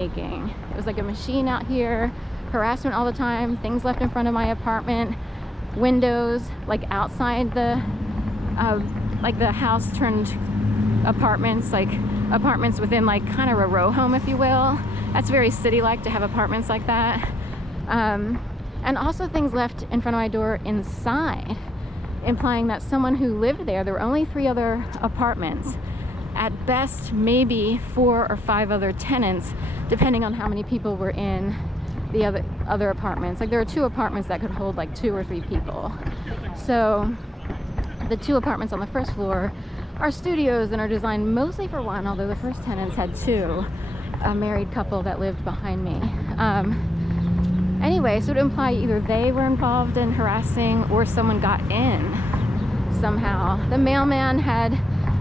making. It was like a machine out here, harassment all the time, things left in front of my apartment, windows like outside the like the house turned apartments, like apartments within like kind of a row home, if you will. That's very city-like to have apartments like that. And also things left in front of my door inside, implying that someone who lived there were only 3 other apartments. At best, maybe 4 or 5 other tenants, depending on how many people were in the other apartments. Like there are 2 apartments that could hold like 2 or 3 people. So the 2 apartments on the first floor are studios and are designed mostly for 1, although the first tenants had 2, a married couple that lived behind me. Anyway, so it would imply either they were involved in harassing or someone got in somehow. The mailman had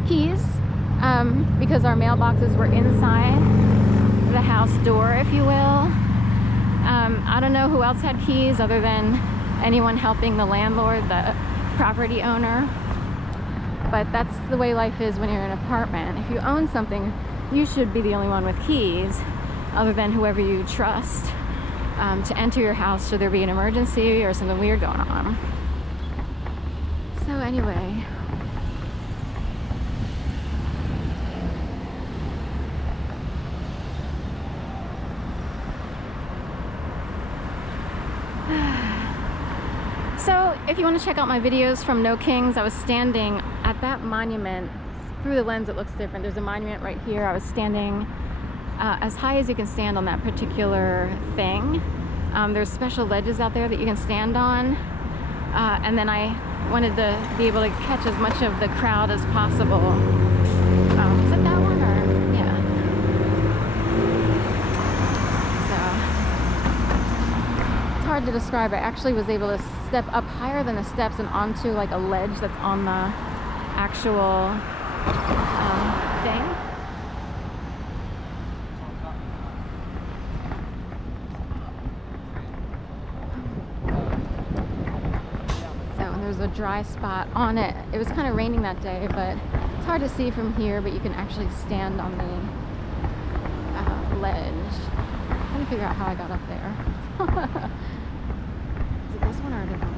keys because our mailboxes were inside the house door, if you will. I don't know who else had keys other than anyone helping the landlord, the property owner. But that's the way life is when you're in an apartment. If you own something, you should be the only one with keys, other than whoever you trust, to enter your house should there be an emergency or something weird going on. So anyway, so if you want to check out my videos from No Kings, I was standing at that monument. Through the lens it looks different. There's a monument right here. I was standing as high as you can stand on that particular thing. There's special ledges out there that you can stand on, and then I wanted to be able to catch as much of the crowd as possible. Is it that one, or yeah? So it's hard to describe. I actually was able to step up higher than the steps and onto like a ledge that's on the actual thing. A dry spot on it. It was kind of raining that day, but it's hard to see from here, but you can actually stand on the ledge. I'm trying to figure out how I got up there. Is it this one or a different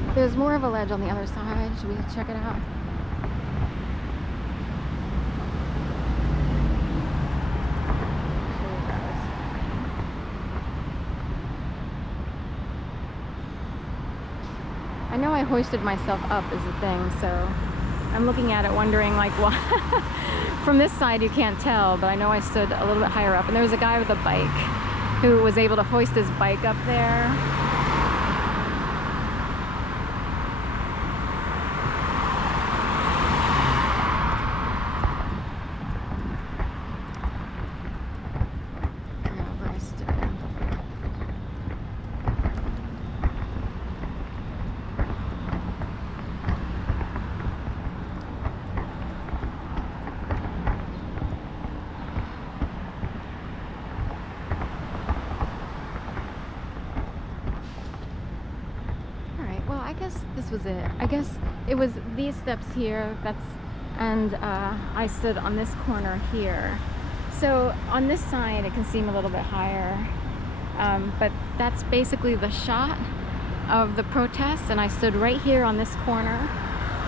one? There's more of a ledge on the other side. Should we check it out? I know I hoisted myself up is the thing, so I'm looking at it wondering like why. From this side you can't tell, but I know I stood a little bit higher up, and there was a guy with a bike who was able to hoist his bike up there. This was it. I guess it was these steps here. And I stood on this corner here. So on this side it can seem a little bit higher, but that's basically the shot of the protest. And I stood right here on this corner,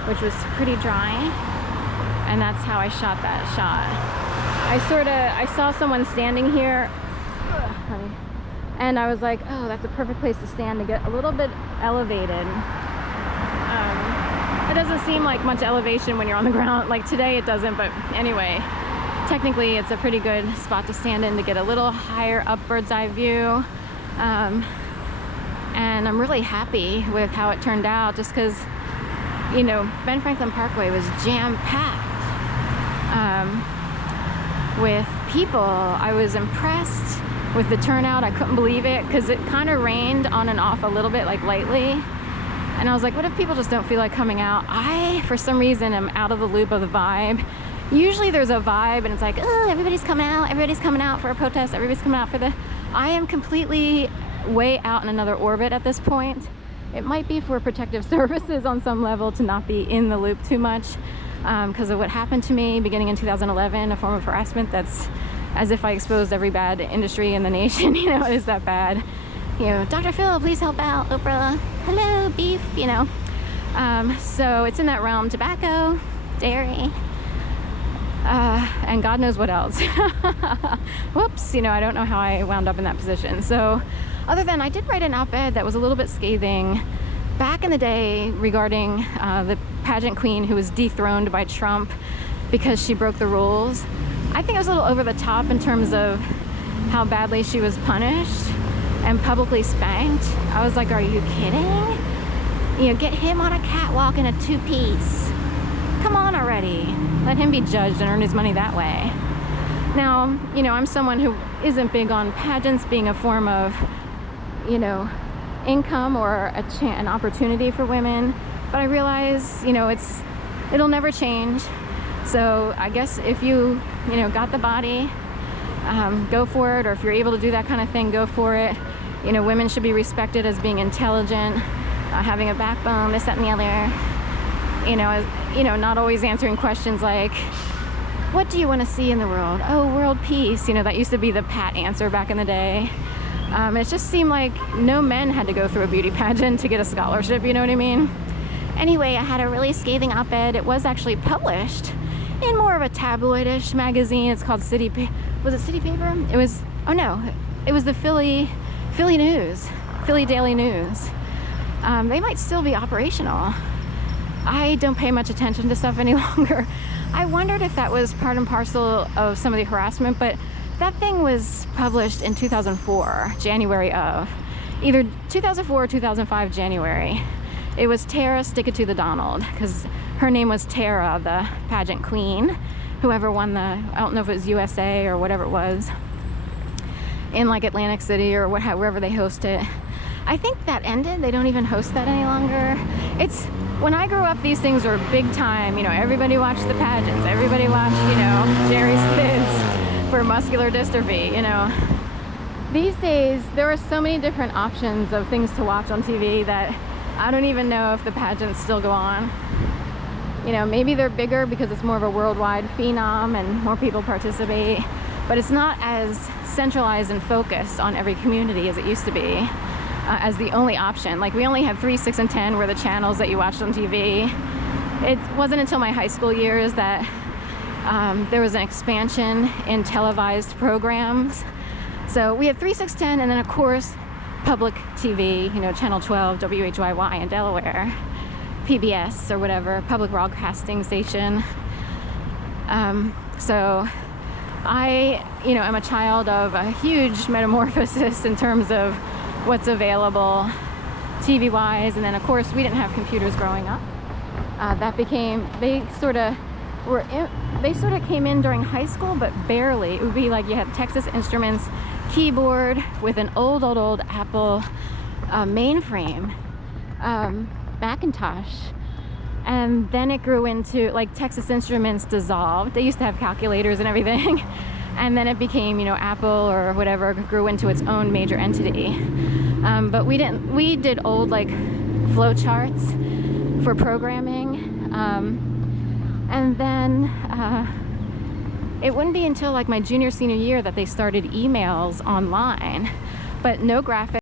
which was pretty dry, and that's how I shot that shot. I saw someone standing here, and I was like, oh, that's a perfect place to stand to get a little bit elevated. It doesn't seem like much elevation when you're on the ground. Like today it doesn't, but anyway, technically it's a pretty good spot to stand in to get a little higher up bird's eye view. And I'm really happy with how it turned out, just because, you know, Ben Franklin Parkway was jam-packed with people. I was impressed with the turnout. I couldn't believe it, because it kind of rained on and off a little bit, like lightly. And I was like, what if people just don't feel like coming out? I, for some reason, am out of the loop of the vibe. Usually there's a vibe and it's like, oh, everybody's coming out for a protest, everybody's coming out for the... I am completely way out in another orbit at this point. It might be for protective services on some level to not be in the loop too much, because of what happened to me beginning in 2011, a form of harassment that's as if I exposed every bad industry in the nation. You know, it is that bad. You know, Dr. Phil, please help out. Oprah, hello, beef, you know. So it's in that realm: tobacco, dairy, and God knows what else. Whoops, you know, I don't know how I wound up in that position. So other than I did write an op-ed that was a little bit scathing back in the day regarding the pageant queen who was dethroned by Trump because she broke the rules. I think it was a little over the top in terms of how badly she was punished and publicly spanked. I was like, are you kidding? You know, get him on a catwalk in a two-piece. Come on already. Let him be judged and earn his money that way. Now, you know, I'm someone who isn't big on pageants being a form of, you know, income or an opportunity for women, but I realize, you know, it'll never change. So I guess if you know, got the body, go for it, or if you're able to do that kind of thing, go for it. You know, women should be respected as being intelligent, having a backbone, this, that, and the other. You know, not always answering questions like, what do you want to see in the world? Oh, world peace. You know, that used to be the pat answer back in the day. It just seemed like no men had to go through a beauty pageant to get a scholarship, you know what I mean? Anyway, I had a really scathing op-ed. It was actually published in more of a tabloidish magazine. It's called City was it City Paper? It was, oh no, it was the Philly News, Philly Daily News. They might still be operational. I don't pay much attention to stuff any longer. I wondered if that was part and parcel of some of the harassment, but that thing was published in 2004, January of. Either 2004 or 2005, January. It was Tara Stick It to the Donald, because her name was Tara, the pageant queen, whoever won I don't know if it was USA or whatever it was, in like Atlantic City or wherever they host it. I think that ended. They don't even host that any longer. When I grew up, these things were big time. You know, everybody watched the pageants. Everybody watched, you know, Jerry's Kids for muscular dystrophy, you know. These days, there are so many different options of things to watch on TV that I don't even know if the pageants still go on. You know, maybe they're bigger because it's more of a worldwide phenom and more people participate, but it's not as centralized and focused on every community as it used to be. As the only option. Like, we only had 3, 6, and 10 were the channels that you watched on TV. It wasn't until my high school years that there was an expansion in televised programs. So we had 3, 6, 10, and then of course public TV, you know, Channel 12, WHYY in Delaware, PBS or whatever, public broadcasting station. So I, you know, am a child of a huge metamorphosis in terms of what's available TV-wise, and then of course we didn't have computers growing up. They sort of came in during high school, but barely. It would be like you had Texas Instruments keyboard with an old Apple mainframe, Macintosh, and then it grew into, like, Texas Instruments dissolved. They used to have calculators and everything. And then it became, you know, Apple or whatever, grew into its own major entity. But we did old, like, flow charts for programming. And then it wouldn't be until like my junior, senior year that they started emails online, but no graphics.